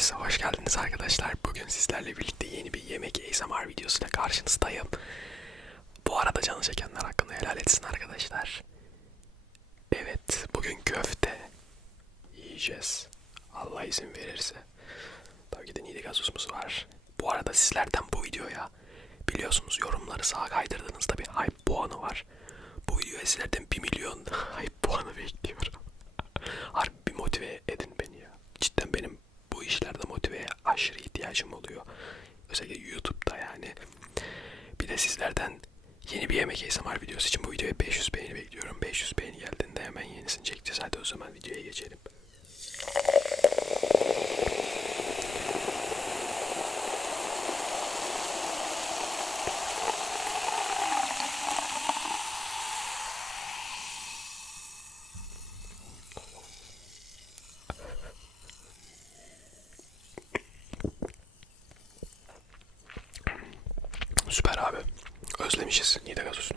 Hepiniz hoş geldiniz arkadaşlar. Bugün sizlerle birlikte yeni bir yemek ASMR videosuyla karşınızdayım. Bu arada canı çekenler hakkında helal etsin arkadaşlar. Evet, bugün köfte yiyeceğiz. Allah izin verirse. Tabii ki de Nide gazozumuz var. Bu arada sizlerden bu videoya biliyorsunuz yorumları sağa kaydırdığınızda bir hype puanı var. Bu videoya sizlerden 1 milyon hype puanı bekliyorum. Harbi bir motive edin beni ya. Cidden benim bu işlerde motiveye aşırı ihtiyacım oluyor. Özellikle YouTube'da yani. Bir de sizlerden yeni bir yemek ASMR videosu için bu videoya 500 beğeni bekliyorum. 500 beğeni geldiğinde hemen yenisini çekeceğiz. Hadi o zaman videoya geçelim. Süper abi. Özlemişiz Nide gazosunu. Şuradan bir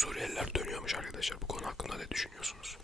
Suriyeliler dönüyormuş arkadaşlar. Bu konu hakkında ne düşünüyorsunuz?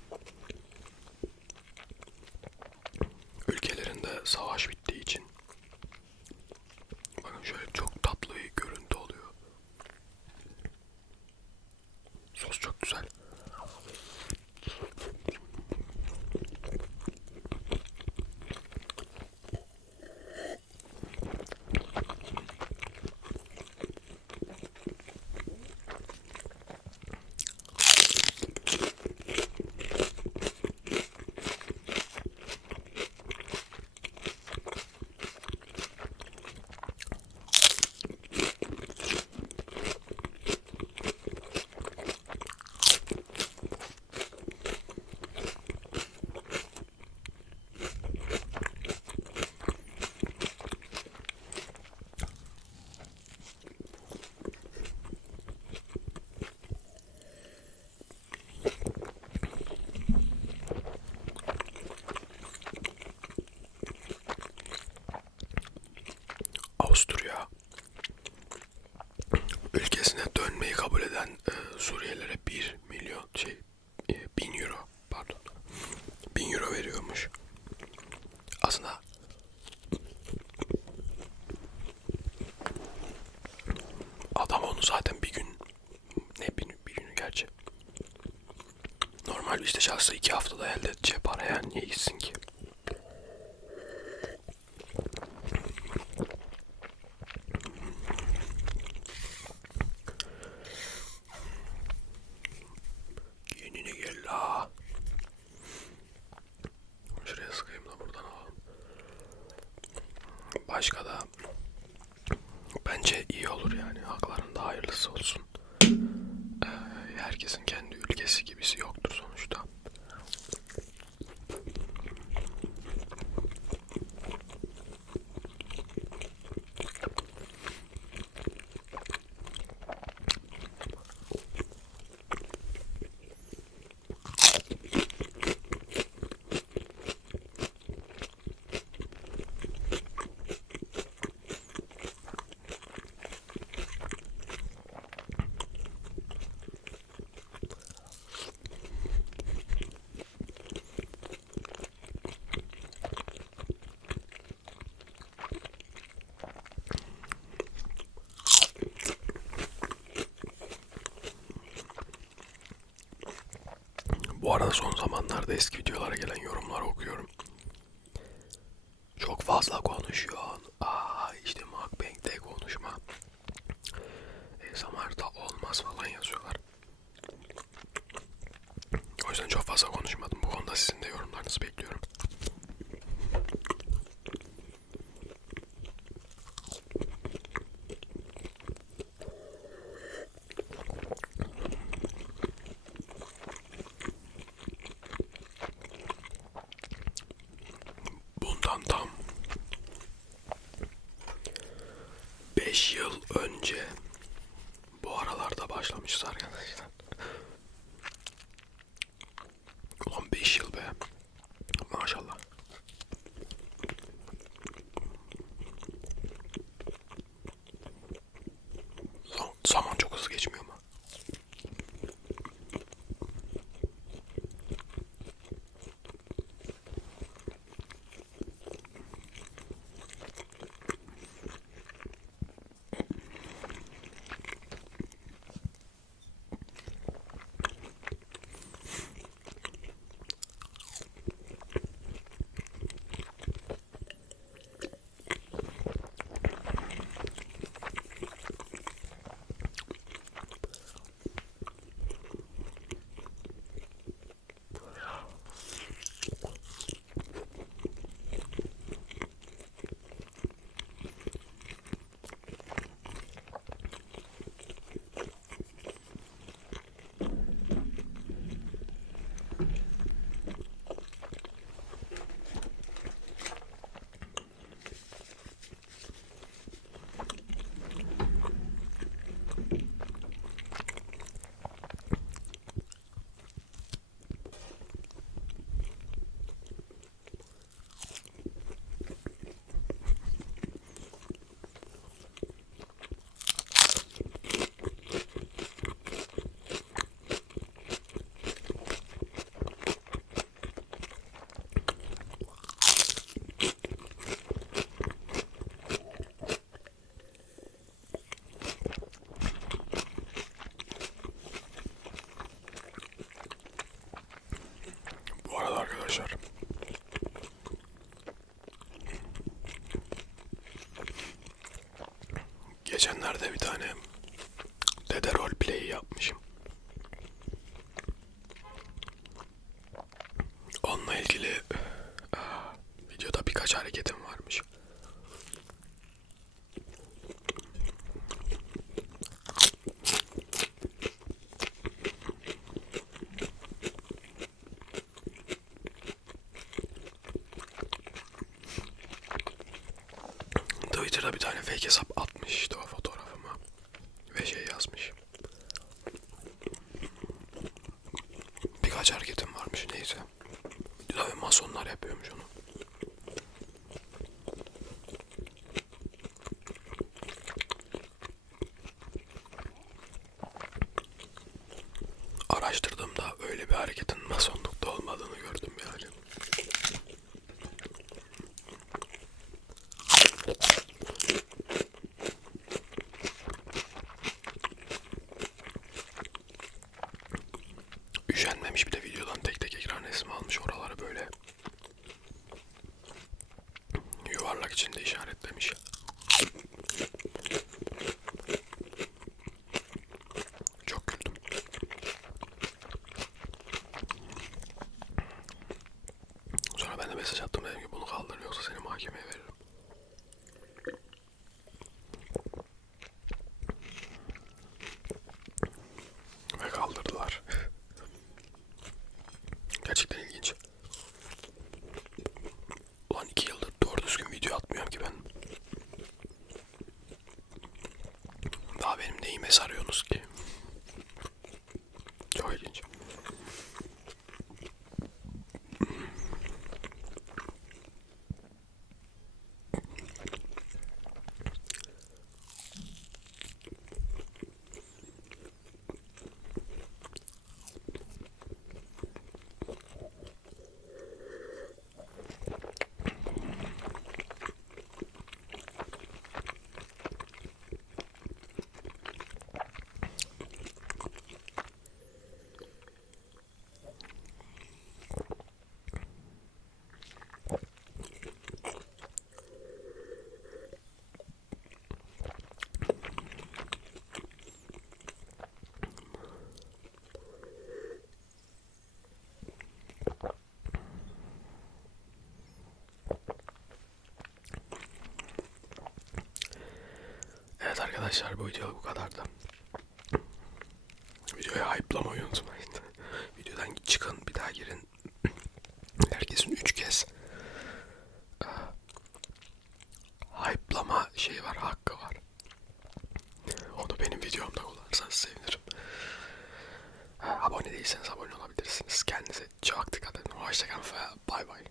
zaten bir gün ne bir, bir günü gerçi. Normal işte şahsı iki haftada elde edeceği paraya niye gitsin ki? Yenine gel la. Şuraya sıkayım. Başka da bence iyi olur yani haklar hayırlısı olsun. Ee, herkesin kendi ülkesi gibisi yoktur sonuçta. Bu arada son zamanlarda eski videolara gelen yorumları okuyorum. Çok fazla konuşuyorsun. Aa işte mukbang'de konuşma. ASMR'da olmaz falan yazıyorlar. O yüzden çok fazla konuşmadım. Bu konuda sizin de yorumlarınızı bekliyorum. Bundan tam 5 yıl önce bu aralarda başlamışız arkadaşlar. Ulan 5 yıl Geçenlerde bir tane Dede roleplay yapmışım. Onunla ilgili aa, videoda birkaç hareketim varmış. Twitter'da bir tane fake hesap atmış işte o fotoğrafıma ve şey yazmış. Birkaç hareketim varmış neyse. Masonlar yapıyormuş onu. Neyime sarıyorsunuz ki? Çok ilginç. Evet arkadaşlar bu video bu kadardı. Videoya hype'lamayı unutmayın. Videodan çıkın bir daha girin. Herkesin üç kez eee, hype'lama şeyi var, hakkı var. Onu benim videomda kullanırsanız sevinirim. Ha, Abone değilseniz abone olabilirsiniz. Kendinize çok dikkat edin. Hoşçakalın ve bay bay.